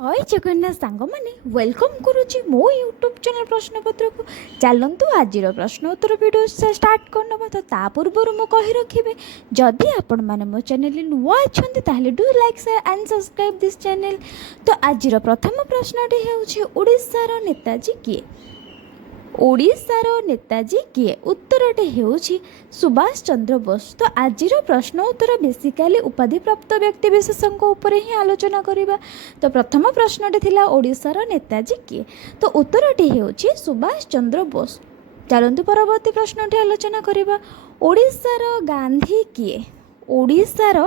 हाय जगन्नाथ सांग मैंने वेलकम करुच्ची मो यूट्यूब चैनल प्रश्नपत्र को चलतु आज प्रश्न उत्तर वीडियो स्टार्ट करनबा तो ता पूर्व मु कहि रखिबे जदि आपण माने मो चैनल नुआ अछंती ताहले do like share and subscribe this channel. तो आज प्रथम प्रश्नटी हेउछि ओडिशार नेताजी किए। ओडिशार नेताजी किए उत्तरटे हेउछि सुभाष चंद्र बोस। तो आज प्रश्न उत्तर बेसिकाली उपाधि प्राप्त व्यक्ति विशेषज्ञ उपरे ही आलोचना करिबा। तो प्रथम प्रश्नटे थिला ओडिशार नेताजी किए, तो उत्तरटी हेउछि सुभाष चंद्र बोस। चलंतु परवर्ती प्रश्नटी आलोचना करिबा। ओडिशार गांधी किए। ओडिशार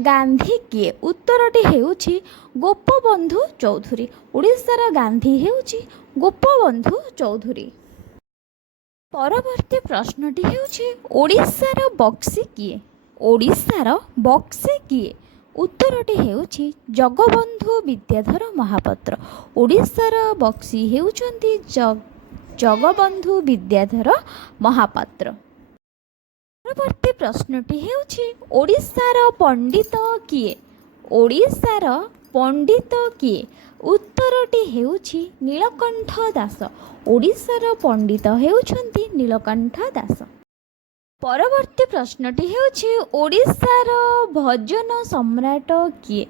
गांधी किए उत्तरटी हेउछि गोपबंधु चौधुरी। ओडिशार गांधी हेउछि गोपबंधु चौधुरी। परवर्ती प्रश्नटी हेउछि ओडिशार बक्सी किए। ओडिशार बक्सी किए उत्तरटी हेउछि जगबंधु विद्याधर महापात्र। ओडिशार बक्सी हेउछन्ति जगबंधु विद्याधर महापात्र। परवर्ती प्रश्नटी हेउछि ओडिशार पंडित किए। ओडिशार पंडित किए उत्तरटी हेउछि नीलकंठ दास। ओडिशार पंडित हेउछन्ति नीलकंठ दास। परवर्ती प्रश्नटी हेउछि ओडिशार भजन सम्राट किए।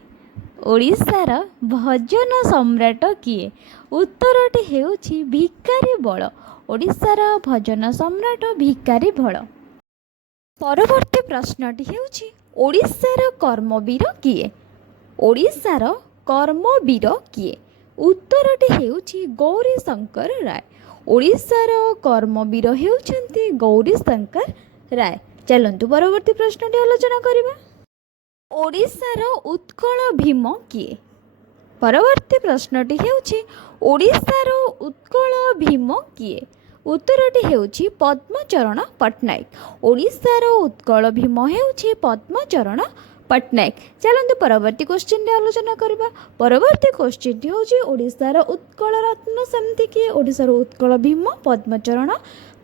ओडिशार भजन सम्राट किए उत्तरटी हेउछि भिकारी बळ। ओडिशार भजन सम्राट भिकारी बळ। परवर्ती प्रश्नटी हेउछि ओडिशार कर्मवीर किए। ओडिशार कर्मवीर किए उत्तरटी हेउछि गौरी शंकर राय। ओडिशार कर्मवीर हेउछन्ति गौरी शंकर राय। चलंतु परवर्ती प्रश्नटी आलोचना करिबा। ओडिशार उत्कल भीम किए। परवर्ती प्रश्नटी हेउछि ओडिशार उत्कल भीम किए उत्तरटी हेउछि पद्मचरण पट्टनायक। ओडिशार उत्कल भीम हेउछि पद्मचरण पट्टनायक। चलंतु परवर्ती क्वेश्चन आलोचना करिबा। परवर्ती क्वेश्चन होछि ओडिशार उत्कल रत्न सेमति किए। ओडिशार उत्कल भीम पद्मचरण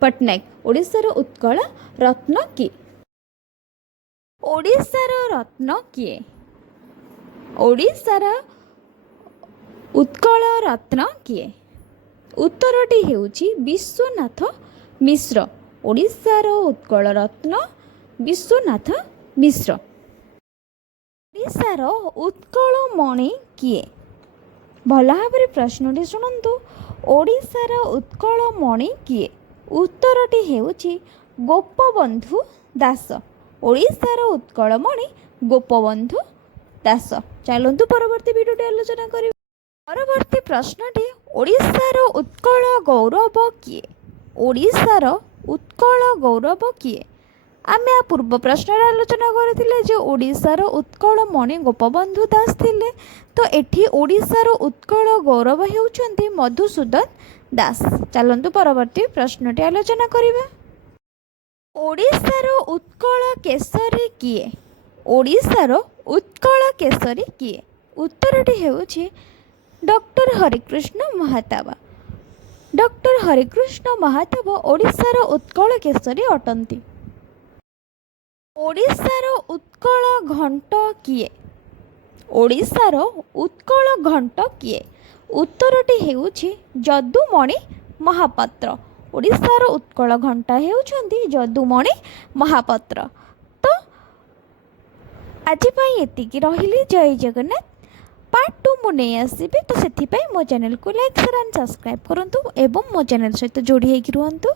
पट्टनायक। ओडिशार उत्कल रत्न किए। ओडिशार रत्न किए। ओडिशार उत्कल रत्न किए उत्तरटी हेउछि विश्वनाथ मिश्र। ओडिशार उत्कल रत्न विश्वनाथ मिश्र। ओडिशार उत्कल मणि किए। भल भाव प्रश्नटी शुणु। ओडिशार उत्कल मणि किए उत्तरटी हेउछि गोपबंधु दास। ओडिशार उत्कल मणि गोपबंधु दास। चलंतु परवर्ती वीडियो आलोचना करिबा। परवर्ती प्रश्नटी ओडिशार उत्कल गौरव किए। ओडिशार उत्कल गौरव किए आमे आ पूर्व प्रश्न आलोचना करथिले जे ओडिशार उत्कल मणि गोपबंधु दास थिले। तो एठी ओडिशार उत्कल गौरव हेउछन्ति मधुसूदन दास। चलंतु परवर्ती प्रश्नटी आलोचना करिबा। ओडिशार उत्कल केसरी किए। ओडिशार उत्कल केसरी किए उत्तरटी हेउछि डॉक्टर हरिकृष्ण महाताबा। डॉक्टर हरिकृष्ण महाताबा ओडिशार उत्कल केसरी अटंती। ओडिशार उत्कल घंट किए। ओडिशार उत्कल घंट किए उत्तरटी हेउछि जदुमणि महापात्र। ओडिशार उत्कल घंटा हेउछन्ति जदुमणि महापात्र। तो आज पई एतिकी रहिली। जय जगन्नाथ। पार्ट 2 मु नहीं आसबि, तो से मो चैनल को लाइक शेयर एंड सब्सक्राइब करंतु एवं मो चैनल सहित जोड़ी होइकि रुहंतु।